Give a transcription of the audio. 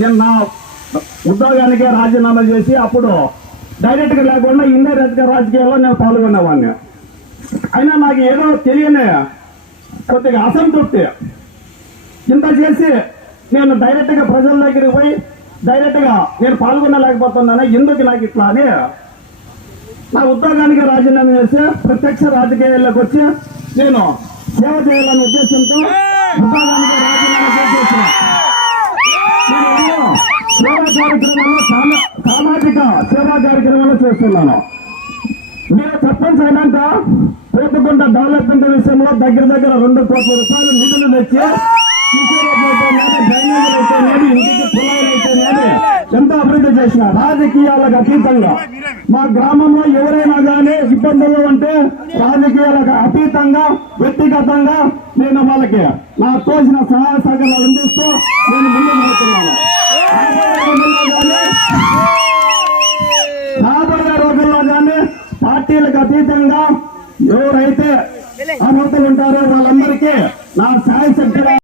నేను నా ఉద్యోగానికి రాజీనామా చేసి అప్పుడు డైరెక్ట్గా లేకుండా ఇండైరెక్ట్గా రాజకీయాల్లో నేను పాల్గొనేవాడిని అయినా నాకు ఏదో తెలియని కొద్దిగా అసంతృప్తి ఇంత చేసి నేను డైరెక్ట్గా ప్రజల దగ్గరికి పోయి డైరెక్ట్గా నేను పాల్గొనలేకపోతున్నాను ఎందుకు నాకు ఇట్లా అని నా ఉద్యోగానికి రాజీనామా చేసి ప్రత్యక్ష రాజకీయాల్లోకి వచ్చి నేను సేవ చేయాలనే ఉద్దేశంతో ఉద్యోగానికి రాజీనామా చేసేసిన కార్యక్రమాలు సామాజిక సేవా కార్యక్రమాలు చేస్తున్నాను మీరు తప్పని అయినాక పోతుకుంట డెవలప్మెంట్ విషయంలో దగ్గర దగ్గర రెండు కోట్ల రూపాయలు నిధులు తెచ్చి ఎంతో అభివృద్ధి చేసిన రాజకీయాలకు అతీతంగా మా గ్రామంలో ఎవరైనా కానీ ఇబ్బందులు అంటే రాజకీయాలకు అతీతంగా వ్యక్తిగతంగా నేను వాళ్ళకి నా తోసిన సహాయ సహకారాలు అందిస్తూ నేను ముందుకు వెళ్తున్నాను రాబోయే రోజుల్లో కానీ పార్టీలకు అతీతంగా ఎవరైతే అర్హతలు ఉంటారో వాళ్ళందరికీ నా